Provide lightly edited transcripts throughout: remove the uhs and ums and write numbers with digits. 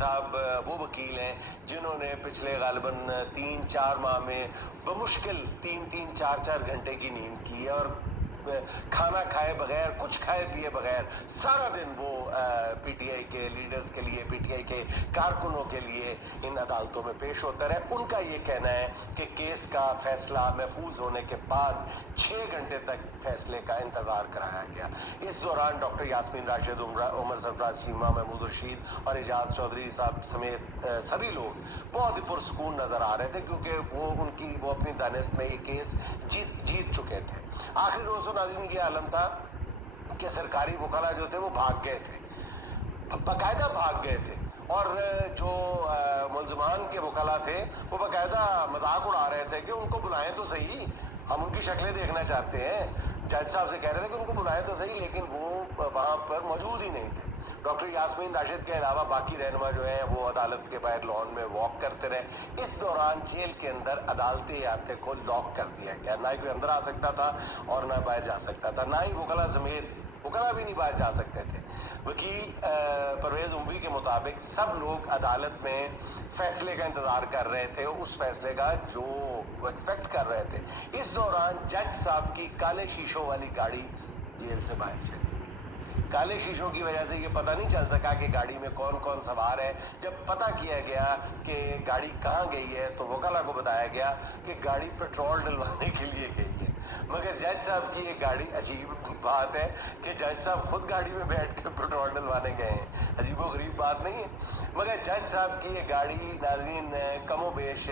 साहब वो वकील हैं जिन्होंने पिछले गालिबन 3-4 माह में बमुश्किल 3-3, 4-4 घंटे की नींद की है और खाना खाए बगैर, कुछ खाए पिए बगैर सारा दिन वो पीटीआई के लीडर्स के लिए, पीटीआई के कारकुनों के लिए इन अदालतों में पेश होते रहे। उनका ये कहना है कि केस का फैसला महफूज होने के बाद 6 घंटे तक फैसले का इंतज़ार कराया गया। इस दौरान डॉक्टर यास्मीन राशिद, उमर सरफराज चीमा, महमूद रशीद और एजाज चौधरी साहब समेत सभी लोग बहुत ही पुरसकून नज़र आ रहे थे, क्योंकि वो अपनी दानिश में ये केस जीत चुके थे। आखिरी रोज तो नाज़रीन ये आलम था कि सरकारी वकला जो थे वो भाग गए थे, बाकायदा भाग गए थे, और जो मुलजमान के वकला थे वो बाकायदा मजाक उड़ा रहे थे कि उनको बुलाएं तो सही, हम उनकी शक्लें देखना चाहते हैं। जज साहब से कह रहे थे कि उनको बुलाएं तो सही, लेकिन वो वहाँ पर मौजूद ही नहीं थे। डॉक्टर यास्मीन राशिद के अलावा बाकी रहनुमा जो हैं वो अदालत के बाहर लॉन में वॉक करते रहे। इस दौरान जेल के अंदर अदालती अहाते को लॉक कर दिया गया, ना ही कोई अंदर आ सकता था और ना बाहर जा सकता था, ना ही वकला समेत वकला भी नहीं बाहर जा सकते थे। वकील परवेज़ उमवी के मुताबिक सब लोग अदालत में फैसले का इंतज़ार कर रहे थे, उस फैसले का जो एक्सपेक्ट कर रहे थे। इस दौरान जज साहब की काले शीशों वाली गाड़ी जेल से बाहर चली। काले शीशों की वजह से ये पता नहीं चल सका कि गाड़ी में कौन कौन सवार है। जब पता किया गया कि गाड़ी कहाँ गई है तो वकला को बताया गया कि गाड़ी पेट्रोल डलवाने के लिए गई है। मगर जज साहब की ये गाड़ी, अजीब बात है कि जज साहब खुद गाड़ी में बैठ के पेट्रोल डलवाने गए हैं, अजीब व गरीब बात नहीं है। मगर जज साहब की ये गाड़ी नाज़रीन कमोबेश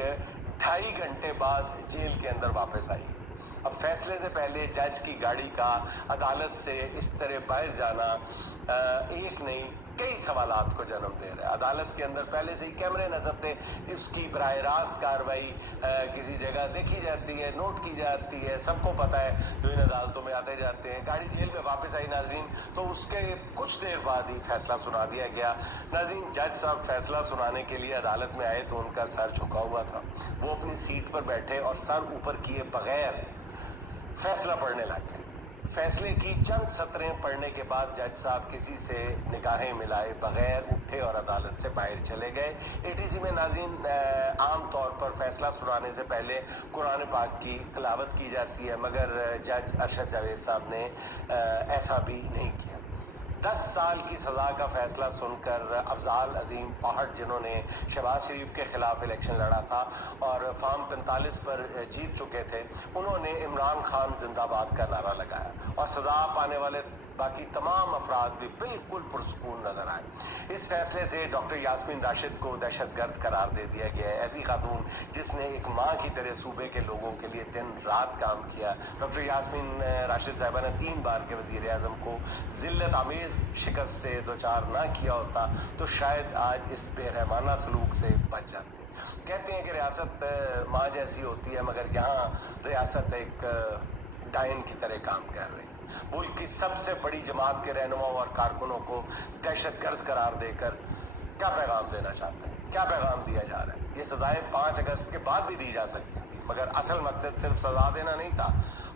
2.5 घंटे बाद जेल के अंदर वापस आई। अब फैसले से पहले जज की गाड़ी का अदालत से इस तरह बाहर जाना एक नहीं कई सवालात को जन्म दे रहा है। अदालत के अंदर पहले से ही कैमरे नजर थे, उसकी बराह रास्त कार्रवाई किसी जगह देखी जाती है, नोट की जाती है, सबको पता है जो इन अदालतों में आते जाते हैं। गाड़ी जेल में वापस आई नाजरीन, तो उसके कुछ देर बाद ही फैसला सुना दिया गया। नाजरीन, जज साहब फैसला सुनाने के लिए अदालत में आए तो उनका सर झुका हुआ था। वो अपनी सीट पर बैठे और सर ऊपर किए बगैर फैसला पढ़ने लग गए। फैसले की चंद सतरें पढ़ने के बाद जज साहब किसी से निगाहें मिलाए बगैर उठे और अदालत से बाहर चले गए। एटीसी में नाज़रीन आम तौर पर फैसला सुनाने से पहले कुरान पाक की तिलावत की जाती है, मगर जज अरशद जावेद साहब ने ऐसा भी नहीं किया। 10 साल की सज़ा का फैसला सुनकर अफजाल अजीम पहाड़, जिन्होंने शहबाज शरीफ के खिलाफ इलेक्शन लड़ा था और फार्म 45 पर जीत चुके थे, उन्होंने इमरान खान जिंदाबाद का नारा लगाया और सज़ा पाने वाले बाकी तमाम अफराद भी बिल्कुल पुरसकून नजर आए। इस फैसले से डॉक्टर यास्मीन राशिद को दहशतगर्द करार दे दिया गया है। ऐसी खातून जिसने एक माँ की तरह सूबे के लोगों के लिए दिन रात काम किया। डॉक्टर यास्मीन राशिद साहिबा ने 3 बार के वज़ीर आज़म को जिल्लत आमेज़ शिकस्त से दो चार ना किया होता तो शायद आज इस बेरहमाना सलूक से बच जाते। कहते हैं कि रियासत माँ जैसी होती है, मगर यहाँ रियासत एक डायन की तरह काम कर रही है। मुल्क की सबसे बड़ी जमात के रहनुमाओं और कारकुनों को दहशतगर्द करार देकर क्या पैगाम देना चाहते हैं, क्या पैगाम दिया जा रहा है? ये सजाएं 5 अगस्त के बाद भी दी जा सकती थी, मगर असल मकसद सिर्फ सजा देना नहीं था,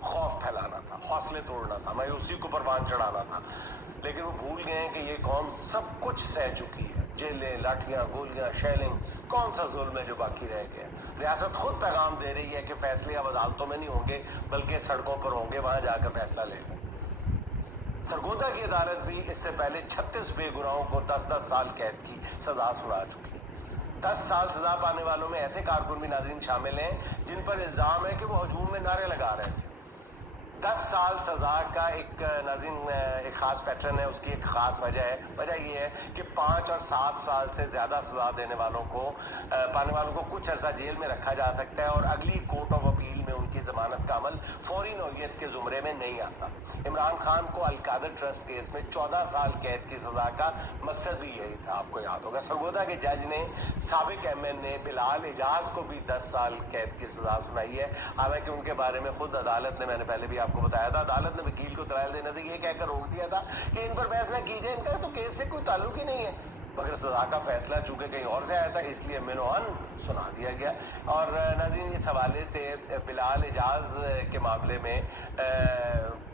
खौफ फैलाना था, हौसले तोड़ना था, मायूसी को परवान चढ़ाना था। लेकिन वो भूल गए हैं कि ये कौम सब कुछ सह चुकी है। जेलें, लाठियाँ, गोलियाँ, शेलिंग, कौन सा जुल्म है जो बाकी रह गया? रियासत खुद पैगाम दे रही है कि फैसले अब अदालतों में नहीं होंगे बल्कि सड़कों पर होंगे, वहाँ जाकर फैसला लेगा। सरगोदा की अदालत भी इससे पहले 36 बेगुनाहों को 10-10 साल कैद की सजा सुना चुकी है। 10 साल सजा पाने वालों में ऐसे कारकुन भी नाज़रीन शामिल हैं जिन पर इल्ज़ाम है कि वो हजूम में नारे लगा रहे थे। 10 साल सजा का एक नाज़रीन एक ख़ास पैटर्न है, उसकी एक ख़ास वजह है। वजह ये है कि 5 और 7 साल से ज़्यादा सजा देने वालों को पाने वालों को कुछ अर्सा जेल में रखा जा सकता है और अगली कोर्ट ऑफ अपील में उनकी ज़मानत का अमल फौरी नौयत के ज़ुमरे में नहीं आता। इमरान खान को अलकादर ट्रस्ट केस में 14 साल कैद की सज़ा का मकसद भी यही था, आपको याद होगा। सरगोदा के जज ने साबिक MNA बिलाल एजाज को भी 10 साल कैद की सज़ा सुनाई है। हालांकि उनके बारे में खुद अदालत ने, मैंने पहले भी आपको बताया था, अदालत ने वकील को दलाइल देने से ये कहकर रोक दिया था कि इन पर फैसला कीजिए, इनका तो केस से कोई ताल्लुक ही नहीं है। मगर सजा का फैसला चूंकि कहीं और से आया था, इसलिए मिनोअन सुना दिया गया। और नाज़रीन, इस हवाले से बिलाल एजाज के मामले में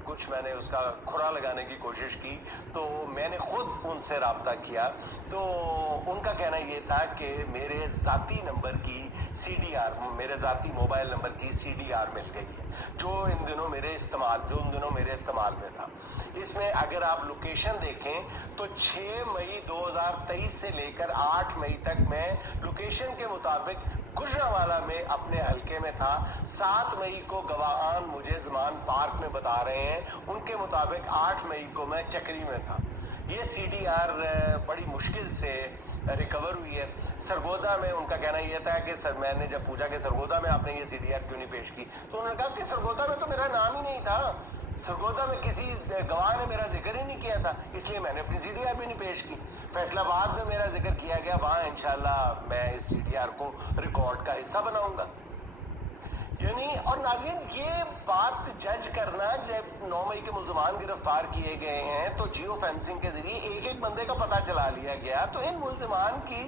कुछ मैंने उसका खुरा लगाने की कोशिश की, तो मैंने खुद उनसे राब्ता किया। तो उनका कहना ये था कि मेरे ज़ाती नंबर की CDR, मेरे ज़ाती मोबाइल नंबर की CDR मिल गई है, जो उन दिनों मेरे इस्तेमाल में था। इसमें अगर आप लोकेशन देखें तो 6 मई 2023 से लेकर 8 मई तक मैं लोकेशन के मुताबिक गुजरांवाला में अपने हलके में था। 7 मई को गवाहान मुझे ज़मान पार्क में बता रहे हैं, उनके मुताबिक 8 मई को मैं चक्री में था। ये CDR बड़ी मुश्किल से रिकवर हुई है। सरगोदा में उनका कहना यह था कि सर, मैंने जब पूछा कि सरगोदा में आपने ये CDR क्यों नहीं पेश की, तो उन्होंने कहा कि सरगोदा में तो मेरा नाम ही नहीं था, सरगोदा में किसी गवाह ने मेरा जिक्र ही नहीं किया था, इसलिए मैंने अपनी CDR भी नहीं पेश की। फैसलाबाद में मेरा जिक्र किया गया, वहाँ इंशाल्लाह मैं इस CDR को रिकॉर्ड का हिस्सा बनाऊंगा। यानी, और नाज़रीन, ये बात जज करना, जब 9 मई के मुल्ज़मान गिरफ्तार किए गए हैं तो जियो फेंसिंग के जरिए एक एक बंदे का पता चला लिया गया, तो इन मुल्ज़मान की